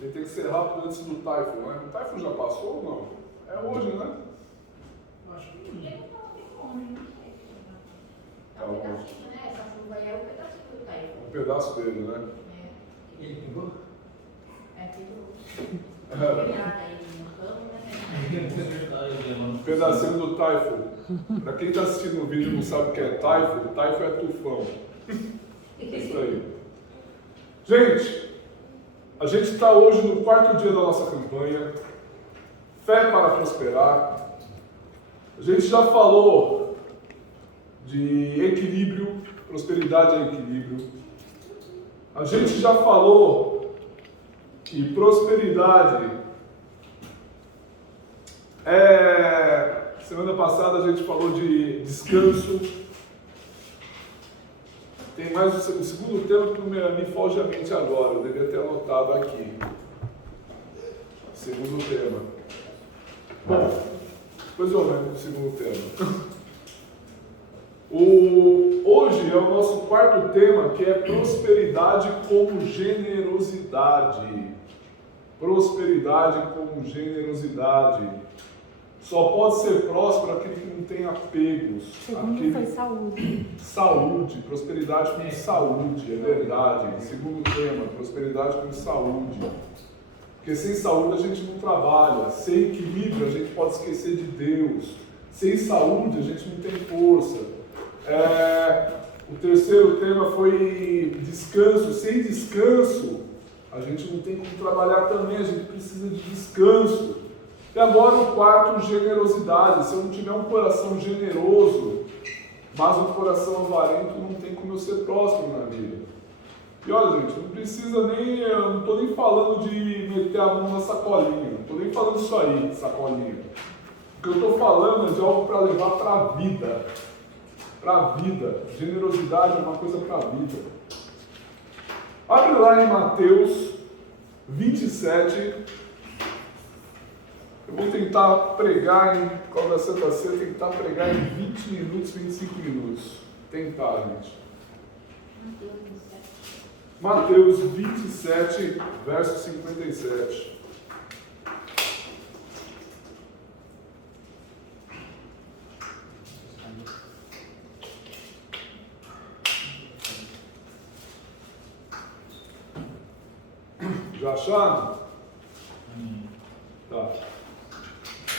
Ele tem que ser rápido antes do Typhoon, né? O Typhoon já passou ou não? É hoje, né? Acho que Ele não estava bem longe, não sei. É um pedacinho, né? Essa chuva aí é o pedacinho do Typhoon. Um pedaço dele, né? ele pegou. É pegou. É. Piada aí no campo, né? Um pedacinho do Typhoon. Pra quem tá assistindo o vídeo e não sabe o que é Typhoon é tufão. É isso aí. Gente, a gente está hoje no 4º dia da nossa campanha, Fé para Prosperar. A gente já falou de equilíbrio, prosperidade é equilíbrio. A gente já falou que prosperidade semana passada a gente falou de descanso. Tem mais o segundo tema que me foge à mente agora, eu devia ter anotado aqui. Segundo tema. Bom, depois eu lembro do segundo tema. Hoje é o nosso 4º tema, que é prosperidade como generosidade. Prosperidade como generosidade. Só pode ser próspero aquele que não tem apegos. Segundo foi saúde. Saúde, prosperidade com saúde, é verdade. Segundo tema, prosperidade com saúde. Porque sem saúde a gente não trabalha. Sem equilíbrio a gente pode esquecer de Deus. Sem saúde a gente não tem força. O terceiro tema foi descanso. Sem descanso a gente não tem como trabalhar também, a gente precisa de descanso. E agora o 4º, generosidade. Se eu não tiver um coração generoso, mas um coração avarento, não tem como eu ser próspero na vida. E olha, gente, não precisa nem, eu não estou nem falando de meter a mão na sacolinha, não estou nem falando isso aí, sacolinha. O que eu estou falando é de algo para levar para a vida. Para a vida. Generosidade é uma coisa para a vida. Abre lá em Mateus 27. Eu vou tentar pregar por causa da Santa Ceia, tentar pregar em 20 minutos, 25 minutos. Tentar, gente. Mateus 27, verso 57. Já acharam? Tá.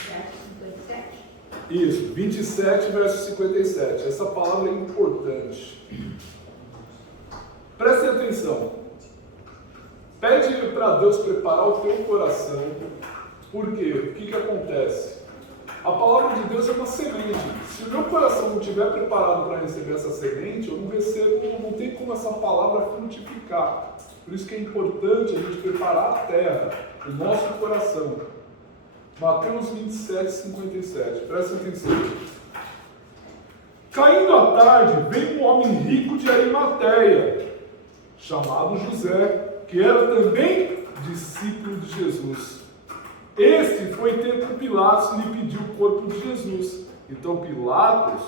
Verso 57. Isso, 27, verso 57. Essa palavra é importante. Prestem atenção. Pede para Deus preparar o teu coração. Por quê? O que acontece? A palavra de Deus é uma semente. Se o meu coração não estiver preparado para receber essa semente, eu não recebo, não tem como essa palavra frutificar. Por isso que é importante a gente preparar a terra, o nosso coração. Mateus 27, 57. Presta atenção. Caindo à tarde, veio um homem rico de Arimateia, chamado José, que era também discípulo de Jesus. Este foi ter com Pilatos e lhe pediu o corpo de Jesus. Então Pilatos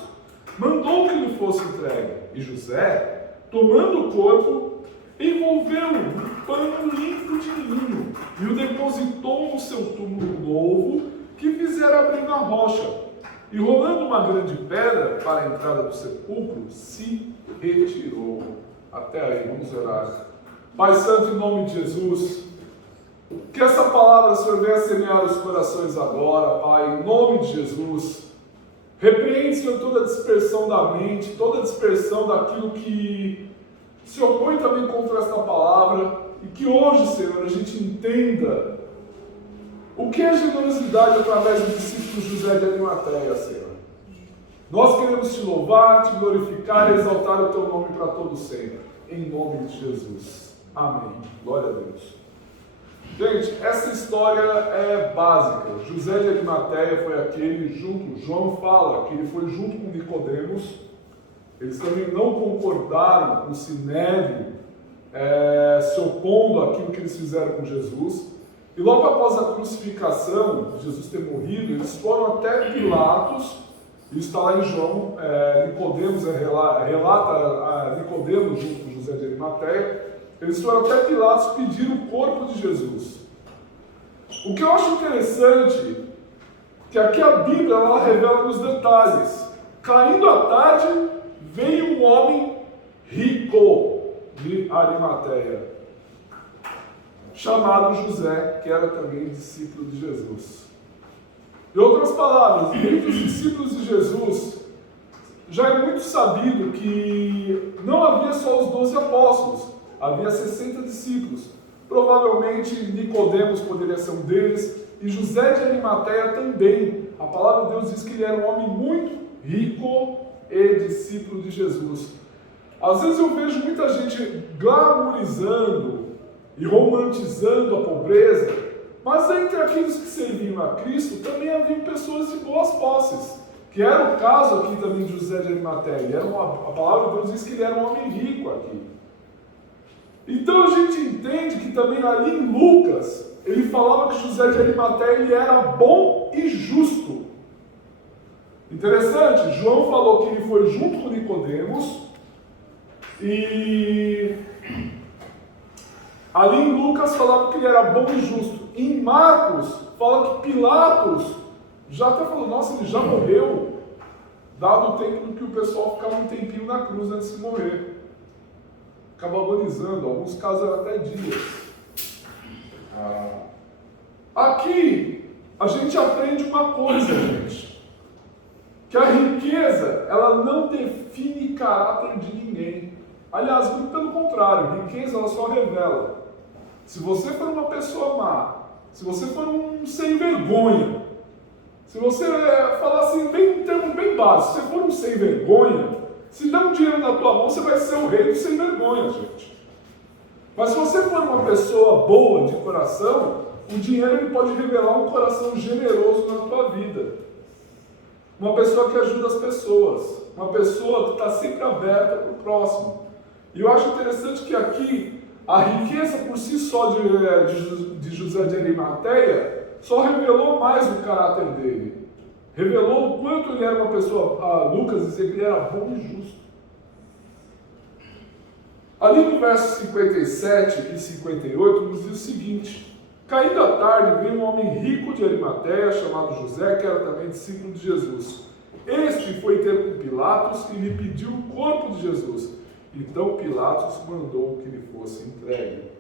mandou que lhe fosse entregue. E José, tomando o corpo, envolveu-o num pano limpo de linho e o depositou no seu túmulo novo que fizera abrir na rocha. E rolando uma grande pedra para a entrada do sepulcro, se retirou. Até aí, vamos orar. Pai Santo, em nome de Jesus, que essa palavra, Senhor, venha semear os corações agora, Pai, em nome de Jesus. Repreende, Senhor, toda a dispersão da mente, toda a dispersão daquilo que se opõe também contra esta palavra, e que hoje, Senhor, a gente entenda o que é generosidade através do discípulo José de Arimateia, Senhor. Nós queremos te louvar, te glorificar e exaltar o teu nome para todo sempre, em nome de Jesus. Amém. Glória a Deus. Gente, essa história é básica. José de Arimateia foi aquele João fala que ele foi junto com Nicodemos. Eles também não concordaram com o Sinédrio, se opondo àquilo que eles fizeram com Jesus. E logo após a crucificação, Jesus ter morrido, eles foram até Pilatos, isso está lá em João, Nicodemos relata Nicodemos junto com José de Arimateia. Eles foram até Pilatos pedir o corpo de Jesus. O que eu acho interessante, que aqui a Bíblia ela revela nos detalhes. Caindo à tarde, veio um homem rico de Arimateia, chamado José, que era também discípulo de Jesus. Em outras palavras, entre os discípulos de Jesus, já é muito sabido que não havia só os 12 apóstolos, havia 60 discípulos. Provavelmente Nicodemos poderia ser um deles, e José de Arimateia também. A palavra de Deus diz que ele era um homem muito rico e discípulo de Jesus. Às vezes eu vejo muita gente glamourizando e romantizando a pobreza, mas entre aqueles que serviam a Cristo também haviam pessoas de boas posses, que era o caso aqui também de José de Arimateia. A palavra de Deus diz que ele era um homem rico aqui. Então a gente entende que também ali em Lucas, ele falava que José de Arimateia ele era bom e justo. Interessante, João falou que ele foi junto com Nicodemos, e ali em Lucas falava que ele era bom e justo. Em Marcos fala que Pilatos já até falou, nossa, ele já morreu, dado o tempo em que o pessoal ficava um tempinho na cruz antes de morrer. Acaba agonizando, alguns casos eram até dias. Aqui a gente aprende uma coisa, gente, que a riqueza ela não define caráter de ninguém. Aliás, muito pelo contrário, riqueza ela só revela. Se você for uma pessoa má, se você for um sem vergonha, se você falar assim, bem, um termo bem básico, se você for um sem vergonha, se der um dinheiro na tua mão, você vai ser o rei do sem vergonha, gente. Mas se você for uma pessoa boa de coração, o dinheiro ele pode revelar um coração generoso na tua vida. Uma pessoa que ajuda as pessoas, uma pessoa que está sempre aberta para o próximo. E eu acho interessante que aqui, a riqueza por si só de José de Arimateia só revelou mais o caráter dele. Revelou o quanto ele era uma pessoa, Lucas dizia que ele era bom e justo. Ali no verso 57 e 58 nos diz o seguinte: caindo à tarde, veio um homem rico de Arimateia, chamado José, que era também discípulo de Jesus. Este foi ter com Pilatos e lhe pediu o corpo de Jesus. Então Pilatos mandou que lhe fosse entregue.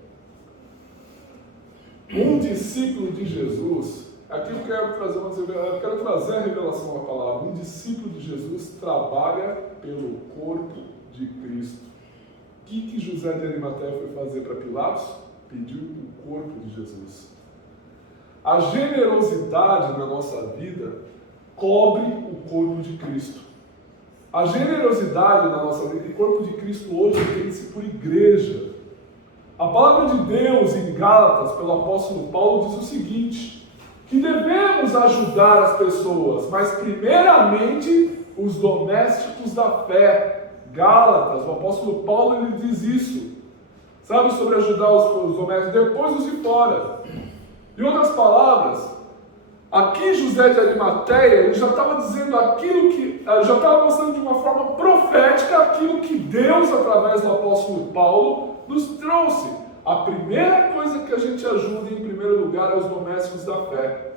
Um discípulo de Jesus, aqui eu quero trazer a revelação da palavra. Um discípulo de Jesus trabalha pelo corpo de Cristo. O que José de Arimateia foi fazer para Pilatos? Pediu o corpo de Jesus. A generosidade na nossa vida cobre o corpo de Cristo. A generosidade na nossa vida, o corpo de Cristo hoje entende-se por igreja. A palavra de Deus em Gálatas, pelo apóstolo Paulo, diz o seguinte: que devemos ajudar as pessoas, mas primeiramente os domésticos da fé. Gálatas, o apóstolo Paulo ele diz isso. Sabe, sobre ajudar os domésticos, depois os de fora. Em outras palavras, aqui José de Arimateia, ele já estava dizendo aquilo que, já estava mostrando de uma forma profética aquilo que Deus, através do apóstolo Paulo, nos trouxe. A primeira coisa que a gente ajuda, em primeiro lugar, é os domésticos da fé.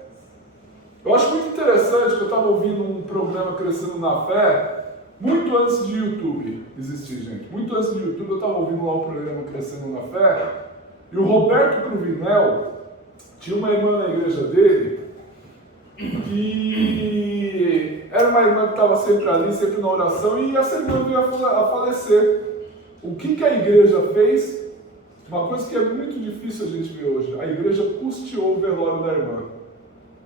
Eu acho muito interessante que eu estava ouvindo um programa Crescendo na Fé, muito antes de YouTube existir, gente. Muito antes de YouTube, eu estava ouvindo lá o programa Crescendo na Fé, e o Roberto Cruvinel tinha uma irmã na igreja dele, que era uma irmã que estava sempre ali, sempre na oração, e essa irmã veio a falecer. O que a igreja fez? Uma coisa que é muito difícil a gente ver hoje. A igreja custeou o velório da irmã.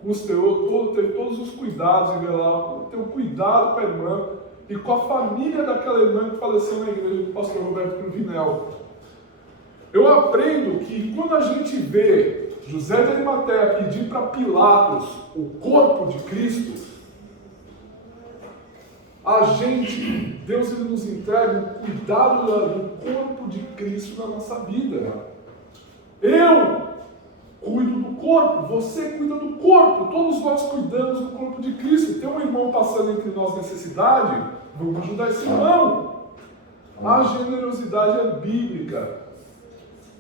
Custeou, teve todos os cuidados em velar, teve cuidado com a irmã e com a família daquela irmã que faleceu na igreja do pastor Roberto Cruvinel. Eu aprendo que quando a gente vê José de Arimateia pedir para Pilatos o corpo de Cristo, a gente, Deus ele nos entrega o cuidado do corpo de Cristo na nossa vida. Eu cuido do corpo, você cuida do corpo, todos nós cuidamos do corpo de Cristo. Tem um irmão passando entre nós necessidade, vamos ajudar esse irmão. A generosidade é bíblica.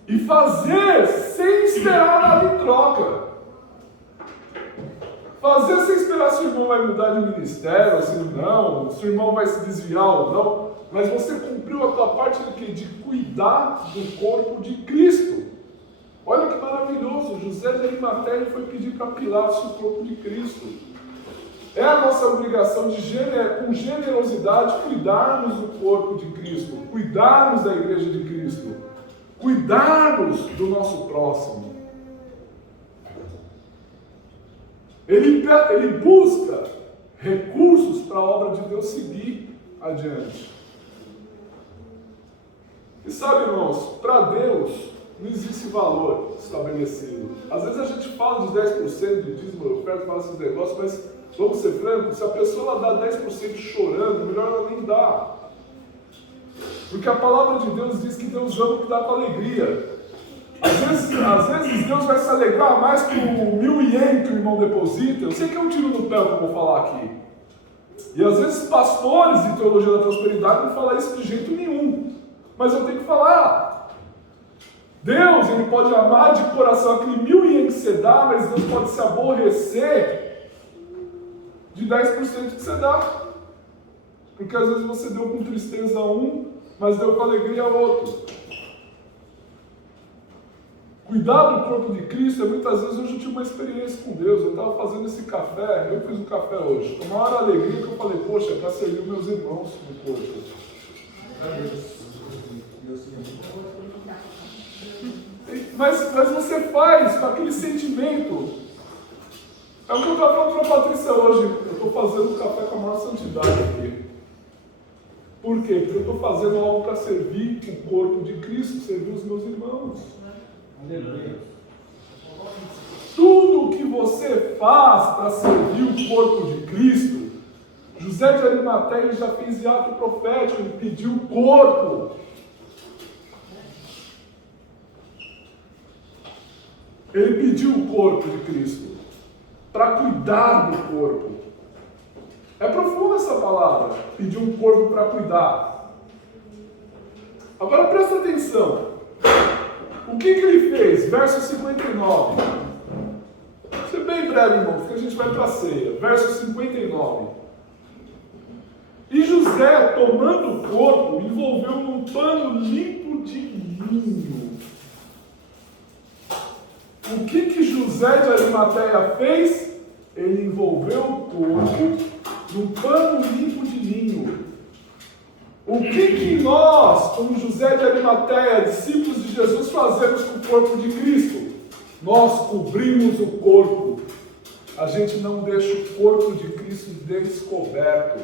E fazer sem esperar nada em troca. Fazer sem esperar se o irmão vai mudar de ministério, se não, se o irmão vai se desviar ou não. Mas você cumpriu a tua parte do quê? De cuidar do corpo de Cristo. Olha que maravilhoso, José de Arimateia foi pedir para Pilatos o corpo de Cristo. É a nossa obrigação de com generosidade cuidarmos do corpo de Cristo, cuidarmos da igreja de Cristo, cuidarmos do nosso próximo. Ele busca recursos para a obra de Deus seguir adiante. E sabe, irmãos, para Deus não existe valor estabelecido. Às vezes a gente fala de 10% de dízimo, oferta, fala esses negócios, mas vamos ser francos, se a pessoa dá 10% chorando, melhor ela nem dá. Porque a palavra de Deus diz que Deus ama o que dá com alegria. Às vezes Deus vai se alegrar mais com o 1.000 ienes que o irmão deposita. Eu sei que é um tiro no pé o que eu vou falar aqui. E às vezes pastores de teologia da prosperidade não falam isso de jeito nenhum. Mas eu tenho que falar. Deus, Ele pode amar de coração aquele 1.000 ienes que você dá, mas Deus pode se aborrecer de 10% que você dá. Porque às vezes você deu com tristeza um, mas deu com alegria outro. Cuidar do corpo de Cristo, muitas vezes hoje eu tive uma experiência com Deus. Eu estava fazendo esse café, eu fiz um café hoje. Foi uma hora alegria que eu falei, poxa, é para servir meus irmãos no corpo. Mas você faz com aquele sentimento. É o que eu estava falando para a Patrícia hoje. Eu estou fazendo um café com a maior santidade aqui. Por quê? Porque eu estou fazendo algo para servir o corpo de Cristo, servir os meus irmãos. Aleluia. Tudo o que você faz para servir o corpo de Cristo, José de Arimateia já fez ato profético, ele pediu o corpo. Ele pediu o corpo de Cristo para cuidar do corpo. É profunda essa palavra, pediu um corpo para cuidar. Agora presta atenção. O que ele fez? Verso 59. Vou ser bem breve, irmãos, porque a gente vai para a ceia. Verso 59. E José, tomando o corpo, envolveu num pano limpo de linho. O que José de Arimateia fez? Ele envolveu o corpo num pano limpo de linho. O que nós, como José de Arimateia, discípulos de Jesus, fazemos com o corpo de Cristo? Nós cobrimos o corpo. A gente não deixa o corpo de Cristo descoberto.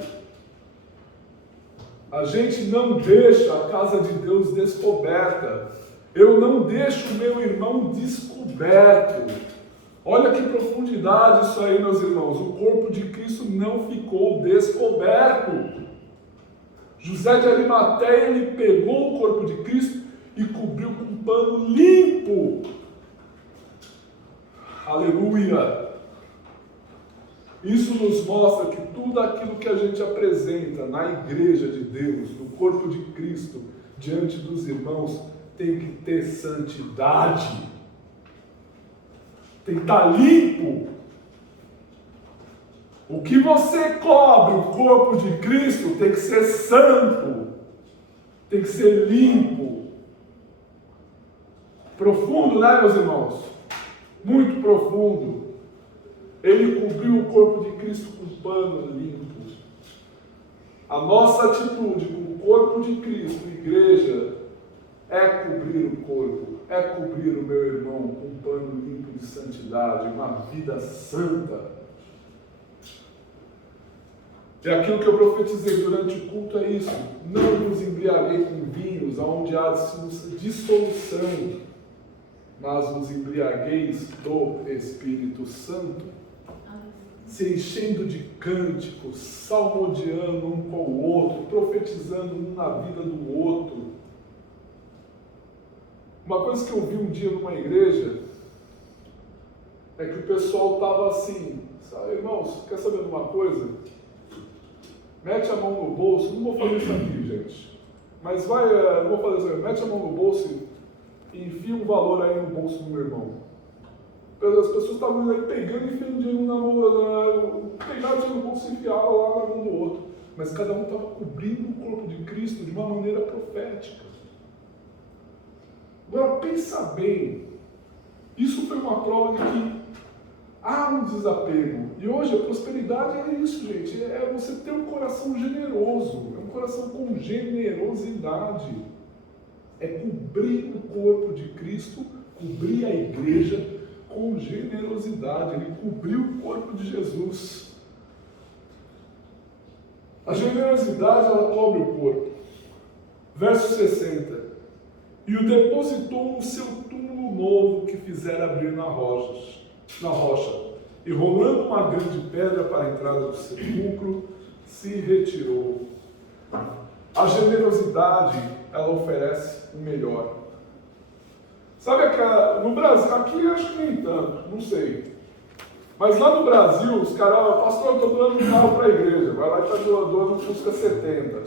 A gente não deixa a casa de Deus descoberta. Eu não deixo o meu irmão descoberto. Olha que profundidade isso aí, meus irmãos. O corpo de Cristo não ficou descoberto. José de Arimateia, ele pegou o corpo de Cristo e cobriu com um pano limpo. Aleluia! Isso nos mostra que tudo aquilo que a gente apresenta na igreja de Deus, no corpo de Cristo, diante dos irmãos, tem que ter santidade. Tem que estar limpo. O que você cobre o corpo de Cristo tem que ser santo, tem que ser limpo. Profundo, né, meus irmãos? Muito profundo. Ele cobriu o corpo de Cristo com pano limpo. A nossa atitude com o corpo de Cristo, igreja, é cobrir o corpo, é cobrir o meu irmão com um pano limpo de santidade, uma vida santa. É aquilo que eu profetizei durante o culto, é isso. Não vos embriaguei com vinhos, onde há dissolução, mas vos embriagueis do Espírito Santo, se enchendo de cânticos, salmodiando um com o outro, profetizando um na vida do outro. Uma coisa que eu vi um dia numa igreja é que o pessoal estava assim, sabe, irmãos, quer saber de uma coisa? Mete a mão no bolso, não vou fazer isso aqui, gente, mas não vou fazer isso aqui, mete a mão no bolso e enfia um valor aí no bolso do meu irmão. As pessoas estavam aí pegando e enfiando dinheiro pegaram dinheiro no bolso e enfiaram lá na mão do outro. Mas cada um estava cobrindo o corpo de Cristo de uma maneira profética. Agora, pensa bem. Isso foi uma prova de que há um desapego. E hoje a prosperidade é isso, gente. É você ter um coração generoso. É um coração com generosidade. É cobrir o corpo de Cristo, cobrir a igreja com generosidade. Ele cobriu o corpo de Jesus. A generosidade, ela cobre o corpo. Verso 60. E o depositou no seu túmulo novo que fizera abrir na rocha. E rolando uma grande pedra para a entrada do sepulcro, se retirou. A generosidade, ela oferece o melhor. Sabe aquela, no Brasil, aqui acho que nem tanto, não sei. Mas lá no Brasil, os caras, pastor, eu estou doando um carro para a igreja. Vai lá e está doando um Fusca 70.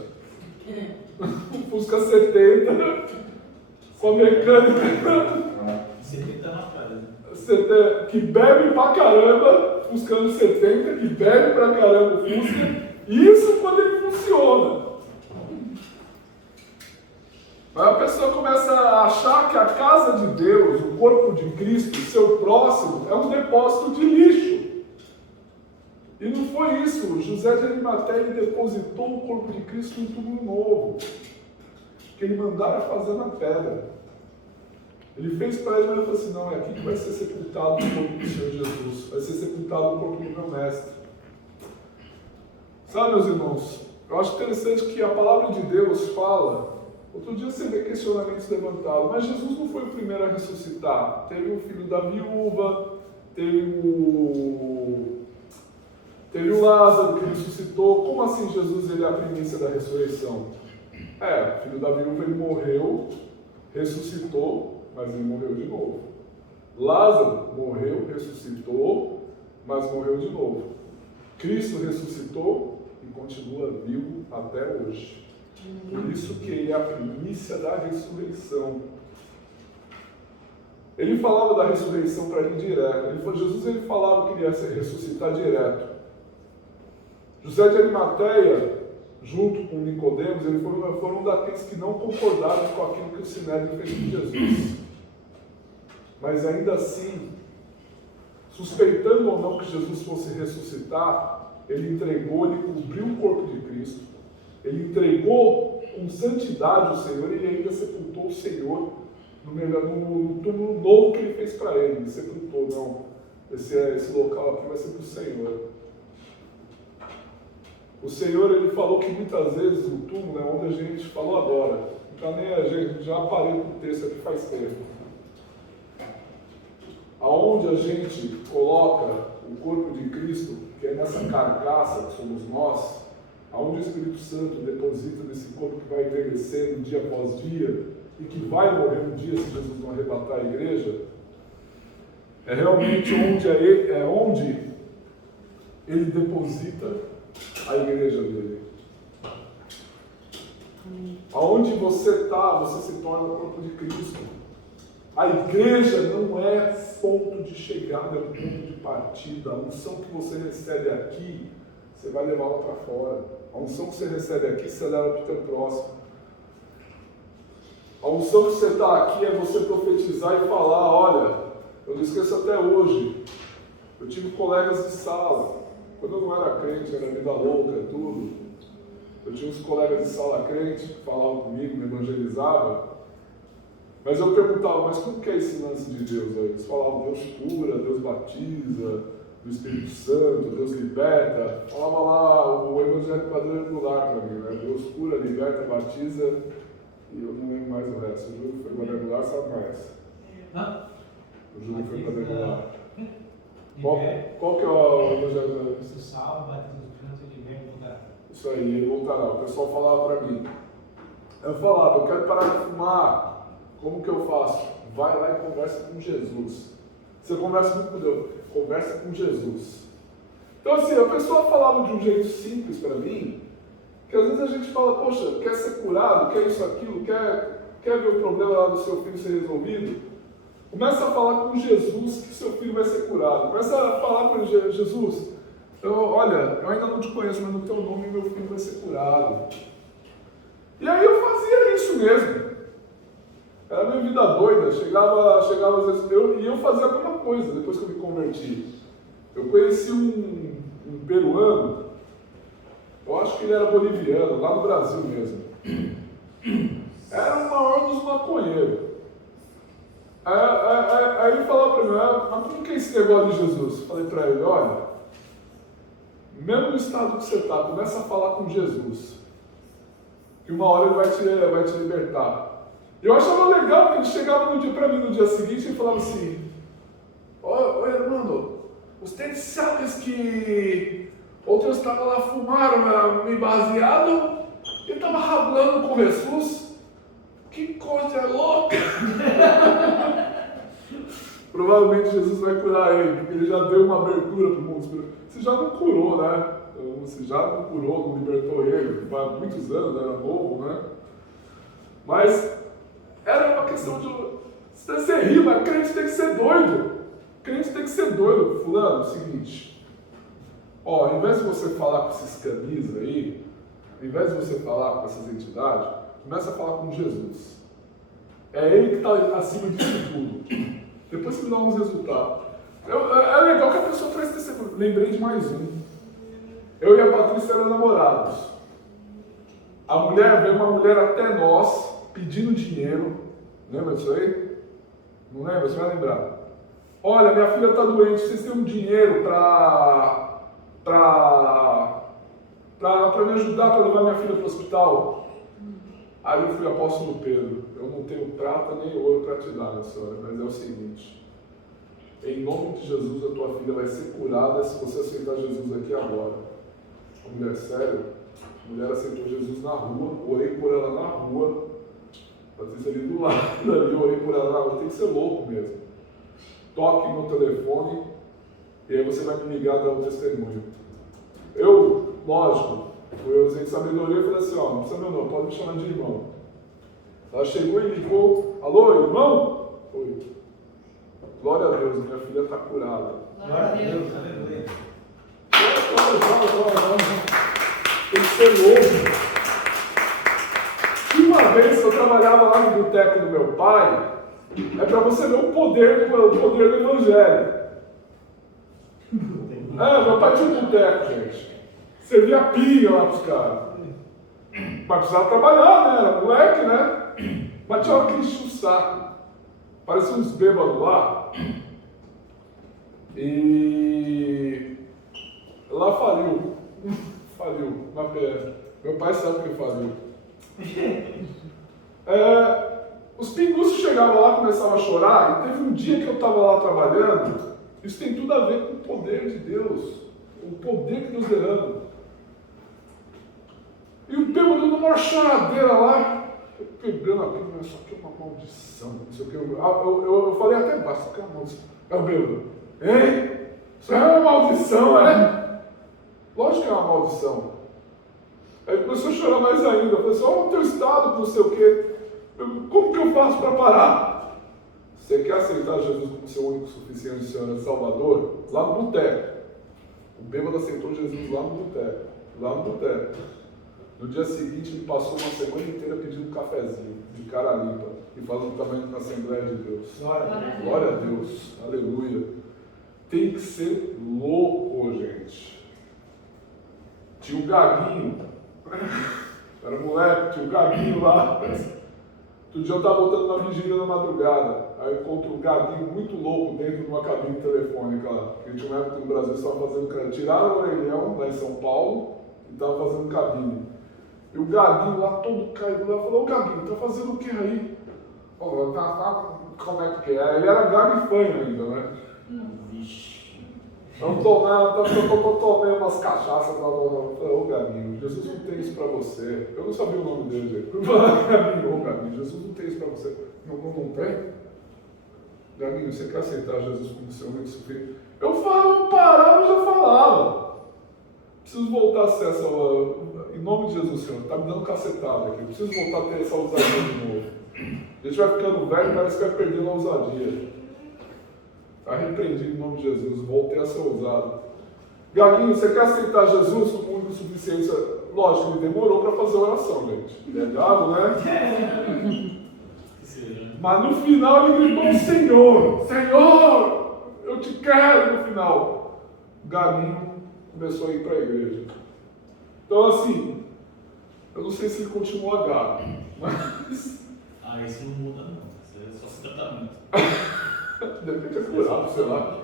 Um Fusca 70, com a mecânica. 70 na casa. Que bebe pra caramba, Fuscando 70, que bebe pra caramba o Fusca. Isso quando ele funciona. Mas a pessoa começa a achar que a casa de Deus, o corpo de Cristo, o seu próximo, é um depósito de lixo. E não foi isso. José de Arimateia depositou o corpo de Cristo em um túmulo novo, que ele mandara fazer na pedra. Ele fez para ele, mas ele falou assim, não, é aqui que vai ser sepultado o corpo do Senhor Jesus. Vai ser sepultado o corpo do meu mestre. Sabe, meus irmãos, eu acho interessante que a palavra de Deus fala. Outro dia você vê questionamentos levantados, mas Jesus não foi o primeiro a ressuscitar. Teve o filho da viúva, teve o Lázaro que ressuscitou. Como assim Jesus ele é a primícia da ressurreição? O filho da viúva ele morreu, ressuscitou, mas ele morreu de novo. Lázaro morreu, ressuscitou, mas morreu de novo. Cristo ressuscitou e continua vivo até hoje. Por isso que ele é a primícia da ressurreição. Ele falava da ressurreição para ele direto. Jesus ele falava que ele ia ressuscitar direto. José de Arimateia, junto com Nicodemos, eles foram daqueles que não concordaram com aquilo que o Sinédrio fez com Jesus. Mas ainda assim, suspeitando ou não que Jesus fosse ressuscitar, ele entregou, ele cobriu o corpo de Cristo. Ele entregou com santidade o Senhor e ele ainda sepultou o Senhor no túmulo novo que ele fez para ele. Ele sepultou, não, esse local aqui vai ser para o Senhor. O Senhor, ele falou que muitas vezes o túmulo é onde a gente falou agora. Então, nem a gente, já parei com o texto aqui faz tempo. Aonde a gente coloca o corpo de Cristo, que é nessa carcaça que somos nós, aonde o Espírito Santo deposita nesse corpo que vai envelhecendo dia após dia e que vai morrer um dia se Jesus não arrebatar a igreja, é realmente onde ele deposita a igreja dele. Aonde você está, você se torna o corpo de Cristo. A igreja não é ponto de chegada, é um ponto de partida. A unção que você recebe aqui, você vai levá-la para fora. A unção que você recebe aqui, você leva para o teu próximo. A unção que você está aqui é você profetizar e falar, olha, eu não esqueço até hoje, eu tive colegas de sala, quando eu não era crente, era vida louca, tudo, eu tinha uns colegas de sala crente que falavam comigo, me evangelizavam, mas eu perguntava, mas como que é esse lance de Deus aí? Eles falavam, Deus cura, Deus batiza, do Espírito Santo, Deus liberta. Falava lá o evangelho quadrangular para mim, né? Deus cura, liberta, batiza, e eu não lembro mais o resto. O Júlio foi quadrangular, sabe mais? O Júlio foi quadrangular. Qual que é o evangelho? Cristo salva, batiza os cantos e liberta e voltará. Isso aí, ele voltará. O pessoal falava para mim. Eu falava, eu quero parar de fumar. Como que eu faço? Vai lá e conversa com Jesus. Você conversa muito com Deus, conversa com Jesus. Então assim, a pessoa falava de um jeito simples para mim, que às vezes a gente fala, poxa, quer ser curado, quer isso, aquilo, quer ver o problema lá do seu filho ser resolvido? Começa a falar com Jesus que seu filho vai ser curado. Começa a falar com Jesus. Olha, eu ainda não te conheço, mas no teu nome meu filho vai ser curado. E aí eu fazia isso mesmo. Era minha vida doida. Chegava às vezes, eu fazia a mesma coisa depois que eu me converti. Eu conheci um peruano, eu acho que ele era boliviano, lá no Brasil mesmo. Era o maior dos maconheiros. Aí ele falou para mim, mas como que é esse negócio de Jesus? Falei para ele, olha, mesmo no estado que você está, começa a falar com Jesus, que uma hora ele vai te libertar. E eu achava legal, porque ele chegava no dia para mim no dia seguinte e falava assim, ô irmão, vocês sabem que ontem eu estava lá fumando, me baseado, e estava falando com Jesus. Que coisa louca! Provavelmente Jesus vai curar ele, porque ele já deu uma abertura para o mundo. Você já não curou, né? Você já não curou, não libertou ele. Há muitos anos, era novo, né? Mas era uma questão de... Você ri, mas crente tem que ser doido. Crente tem que ser doido. Fulano, é o seguinte. Ó, ao invés de você falar com esses canis aí, ao invés de você falar com essas entidades, começa a falar com Jesus. É ele que está acima disso tudo. Depois você me dá uns resultados. É legal que a pessoa traz testemunho. Lembrei de mais um. Eu e a Patrícia eram namorados. Veio uma mulher até nós, pedindo dinheiro. Lembra disso aí? Não lembra? Você vai lembrar. Olha, minha filha está doente, vocês têm um dinheiro para me ajudar para levar minha filha para o hospital? Aí eu fui apóstolo Pedro, eu não tenho prata nem ouro para te dar, minha senhora, mas é o seguinte, em nome de Jesus a tua filha vai ser curada se você aceitar Jesus aqui agora. A mulher, sério? A mulher aceitou Jesus na rua, orei por ela na rua, Patrícia ali do lado, ali, orei por ela na rua, tem que ser louco mesmo. Toque no telefone e aí você vai me ligar e dar um testemunho. Eu, lógico, eu usei de sabedoria e falei assim, ó, não precisa meu nome, pode me chamar de irmão. Ela chegou e ligou, alô, irmão? Oi. Glória a Deus, minha filha está curada. Glória a Deus, aleluia. Tem que ser louco. E uma vez eu trabalhava lá no boteco do meu pai, é para você ver o poder do evangelho. Meu pai tinha um boteco, gente. Servia pia lá pros caras. Mas precisava trabalhar, né? Era moleque, né? Mas tinha hora que enchia o saco. Parecia uns bêbados lá. E lá faliu. Faliu. Uma pena. Meu pai sabe que ele faliu. Os pinguços chegavam lá, começavam a chorar. E teve um dia que eu estava lá trabalhando. Isso tem tudo a ver com o poder de Deus. O poder que Deus derrama. E o bêbado numa choradeira lá, eu pegando a Bíblia, isso aqui é uma maldição, não sei o que. Eu falei até baixo, isso aqui é uma maldição. É o bêbado, hein? Isso é uma maldição, é? Lógico que é uma maldição. Aí começou a chorar mais ainda. Eu falei assim, olha o teu estado, não sei o quê. Como que eu faço para parar? Você quer aceitar Jesus como seu único suficiente Senhor e Salvador? Lá no boteco. O bêbado aceitou Jesus lá no boteco. Lá no boteco. No dia seguinte, ele passou uma semana inteira pedindo um cafezinho, de cara limpa, e falando também na Assembleia de Deus. Glória a Deus. Aleluia. Tem que ser louco, gente. Tinha um gaguinho. Era moleque, tinha um gaguinho lá. Outro dia eu estava voltando na vigília na madrugada. Aí eu encontro um gaguinho muito louco dentro de uma cabine telefônica lá. Porque tinha uma época no Brasil que estava fazendo... Tiraram o orelhão lá em São Paulo e estava fazendo cabine. E o gaguinho lá, todo caído lá, falou, ô Gaguinho, tá fazendo o que aí? Como é que é? Ele era gago e fanho ainda, né? Vixe. Eu tomei umas cachaças lá. Eu falei, ô Gaguinho, Jesus não tem isso pra você. Eu não sabia o nome dele, gente. Eu falei, ô Gaguinho, Jesus não tem isso pra você. Não tem? Gaguinho, você quer aceitar Jesus como seu único suficiente? Eu parava e já falava. Preciso voltar a ser essa... Em nome de Jesus, Senhor, está me dando cacetada aqui. Preciso voltar a ter essa ousadia de novo. A gente vai ficando velho, parece que vai perdendo a ousadia. Está repreendido em nome de Jesus. Voltei a ser ousado. Gaguinho, você quer aceitar Jesus como única suficiência? Lógico, ele demorou para fazer a oração, gente. Ele é gado, né? Mas no final ele gritou: Senhor, Senhor, eu te quero. No final, o Gaguinho começou a ir para a igreja. Então, assim, eu não sei se ele continua gado, mas... Isso não muda, não. Isso é só esse tratamento. Deve ter curado, sei lá.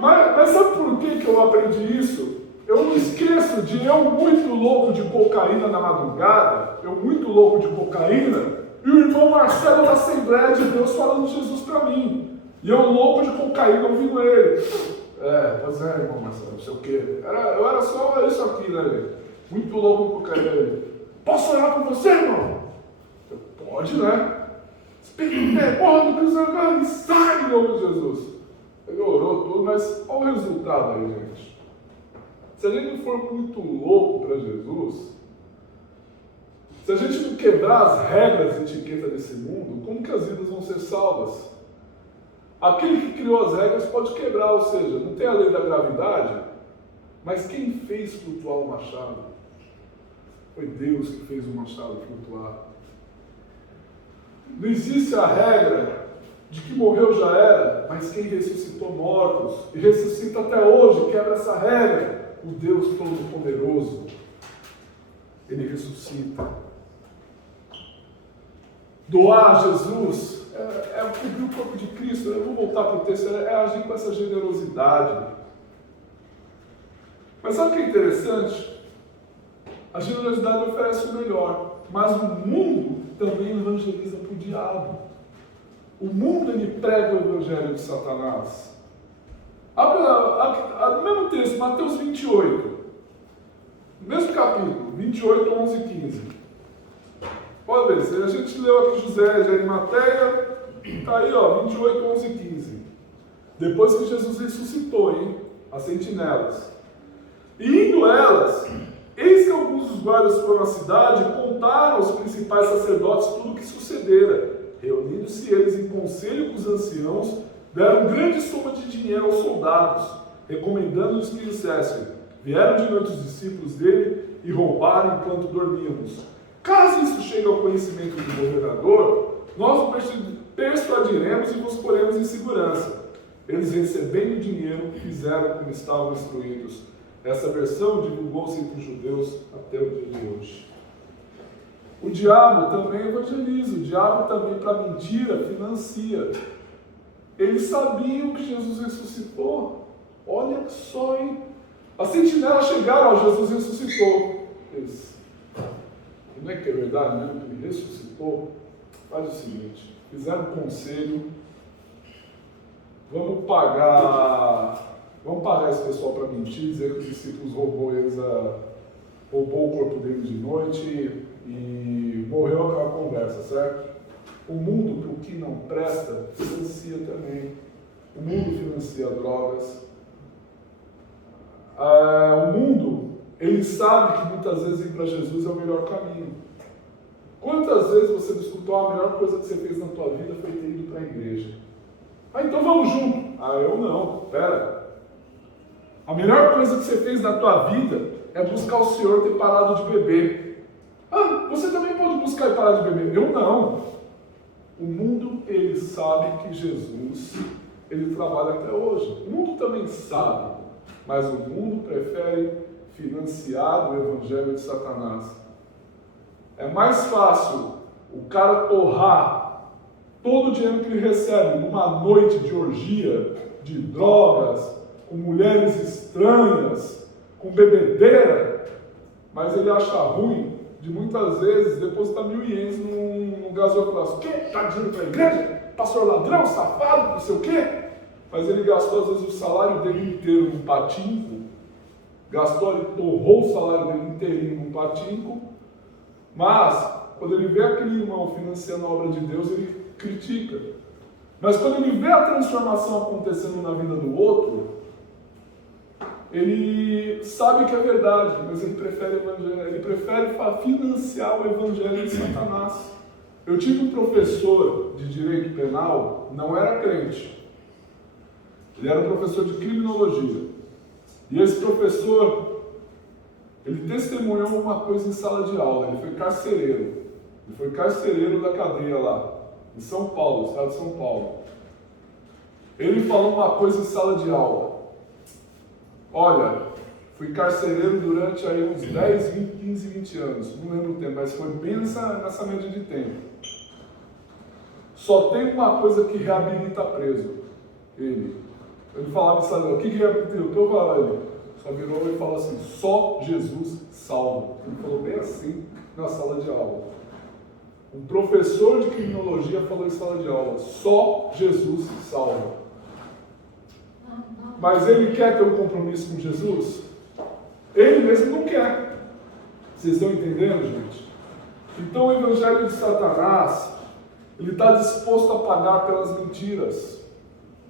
Mas sabe por que eu aprendi isso? Eu não esqueço de eu muito louco de cocaína na madrugada, eu muito louco de cocaína, e o irmão Marcelo da Assembleia de Deus falando de Jesus para mim. E eu louco de cocaína ouvindo ele. Pois é, irmão Marcelo, não sei o quê. Eu era só isso aqui, né? Muito louco de cocaína. Posso orar por você, irmão? Pode, né? Espírito demônio, que sai em nome de Jesus. Ele orou tudo, mas olha o resultado aí, gente. Se a gente não for muito louco para Jesus, se a gente não quebrar as regras e etiqueta desse mundo, como que as vidas vão ser salvas? Aquele que criou as regras pode quebrar, ou seja, não tem a lei da gravidade, mas quem fez flutuar o machado? Foi Deus que fez o machado flutuar. Não existe a regra de que morreu já era, mas quem ressuscitou mortos e ressuscita até hoje, quebra essa regra. O Deus Todo-Poderoso, Ele ressuscita. Doar Jesus é cobrir o corpo de Cristo. Eu vou voltar para o texto, é agir com essa generosidade. Mas sabe o que é interessante? A generosidade oferece o melhor, mas o mundo também evangeliza para o diabo. O mundo, ele prega o evangelho de Satanás. No mesmo texto, Mateus 28, mesmo capítulo, 28, 11 e 15. Pode ver, se a gente leu aqui José de Arimateia, está aí, 28, 11 e 15. Depois que Jesus ressuscitou, as sentinelas. E indo elas, eis que alguns dos guardas foram à cidade e contaram aos principais sacerdotes tudo o que sucedera. Reunindo-se eles em conselho com os anciãos, deram grande soma de dinheiro aos soldados, recomendando-lhes que dissessem: vieram de noite os discípulos dele e roubaram enquanto dormíamos. Caso isso chegue ao conhecimento do governador, nós o persuadiremos e vos poremos em segurança. Eles, recebendo o dinheiro, fizeram como estavam instruídos. Essa versão divulgou-se entre os judeus até o dia de hoje. O diabo também evangeliza, o diabo também, para mentira, financia. Eles sabiam que Jesus ressuscitou. Olha só, hein? As sentinelas chegaram, Jesus ressuscitou. Eles, não é que é verdade mesmo que ele ressuscitou? Faz o seguinte, fizeram um conselho, vamos pagar esse pessoal para mentir, dizer que os discípulos roubou o corpo dele de noite e morreu aquela conversa, certo? O mundo, para o que não presta, financia também. O mundo financia drogas. O mundo, ele sabe que muitas vezes ir para Jesus é o melhor caminho. Quantas vezes você me escutou: a melhor coisa que você fez na tua vida foi ter ido para a igreja? Então vamos junto. Eu não, pera. A melhor coisa que você fez na tua vida é buscar o Senhor ter parado de beber. Você também pode buscar e parar de beber. Eu não. O mundo, ele sabe que Jesus, ele trabalha até hoje. O mundo também sabe, mas o mundo prefere financiar o evangelho de Satanás. É mais fácil o cara torrar todo o dinheiro que ele recebe numa noite de orgia, de drogas, com mulheres estranhas, com bebedeira, mas ele acha ruim de muitas vezes depositar 1.000 ienes num gasofilaço. O quê? Tá dinheiro para a igreja? Pastor ladrão, safado, não sei o quê? Mas ele gastou às vezes o salário dele inteiro num patinco, ele torrou o salário dele inteirinho num patinco, mas quando ele vê aquele irmão financiando a obra de Deus, ele critica. Mas quando ele vê a transformação acontecendo na vida do outro, ele sabe que é verdade, mas ele prefere o evangelho, ele prefere financiar o evangelho de Satanás. Eu tive um professor de direito penal, não era crente, Ele era um professor de criminologia. E esse professor, ele testemunhou uma coisa em sala de aula. Ele foi carcereiro. Ele foi carcereiro da cadeia lá, em São Paulo, estado de São Paulo. Ele falou uma coisa em sala de aula. Olha, fui carcereiro durante aí uns 10, 20, 15, 20 anos. Não lembro o tempo, mas foi bem nessa média de tempo. Só tem uma coisa que reabilita preso. Ele falava em sala de aula. O que reabilita? O que eu falava? Ele só virou e falou assim: só Jesus salva. Ele falou bem assim na sala de aula. Um professor de criminologia falou em sala de aula: só Jesus salva. Mas ele quer ter um compromisso com Jesus? Ele mesmo não quer. Vocês estão entendendo, gente? Então o evangelho de Satanás, ele está disposto a pagar pelas mentiras.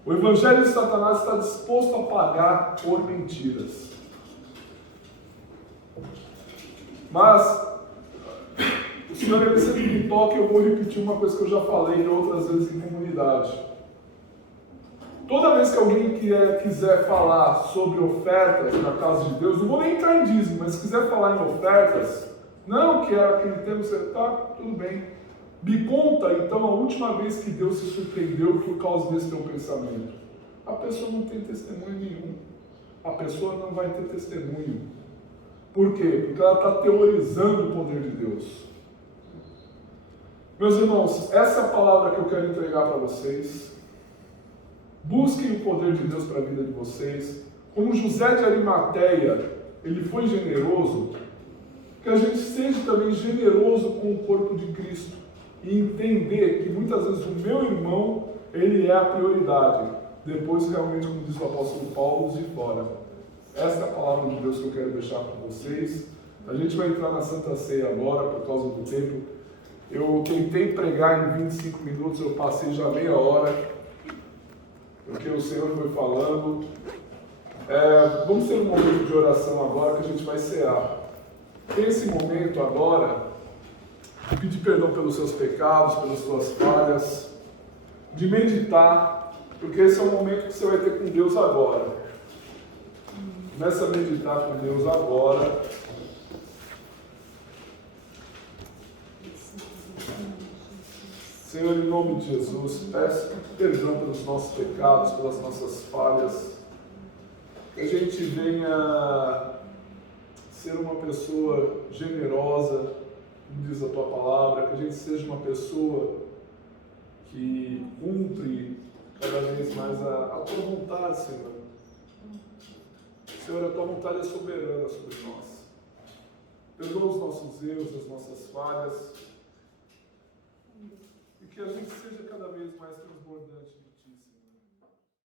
O evangelho de Satanás está disposto a pagar por mentiras. Mas o Senhor, ele sempre me toca e eu vou repetir uma coisa que eu já falei outras vezes em comunidade. Toda vez que alguém quiser falar sobre ofertas na casa de Deus, não vou nem entrar em dízimo, mas se quiser falar em ofertas, não que era aquele termo, você tá, tudo bem. Me conta então a última vez que Deus se surpreendeu por causa desse teu pensamento. A pessoa não tem testemunho nenhum. A pessoa não vai ter testemunho. Por quê? Porque ela está teorizando o poder de Deus. Meus irmãos, essa é a palavra que eu quero entregar para vocês. Busquem o poder de Deus para a vida de vocês. Como José de Arimateia, ele foi generoso, que a gente seja também generoso com o corpo de Cristo e entender que muitas vezes o meu irmão, ele é a prioridade. Depois, realmente, como diz o apóstolo Paulo, os de fora. Essa é a palavra de Deus que eu quero deixar com vocês. A gente vai entrar na Santa Ceia agora, por causa do tempo. Eu tentei pregar em 25 minutos, eu passei já meia hora, porque o Senhor foi falando. Vamos ter um momento de oração agora, que a gente vai cear. Tem esse momento agora de pedir perdão pelos seus pecados, pelas suas falhas, de meditar, porque esse é o momento que você vai ter com Deus agora. Começa a meditar com Deus agora. Senhor, em nome de Jesus, peço perdão pelos nossos pecados, pelas nossas falhas. Que a gente venha ser uma pessoa generosa, como diz a Tua palavra, que a gente seja uma pessoa que cumpre cada vez mais a Tua vontade, Senhor. Senhor, a Tua vontade é soberana sobre nós. Perdoa os nossos erros, as nossas falhas. E que a gente seja cada vez mais transbordante.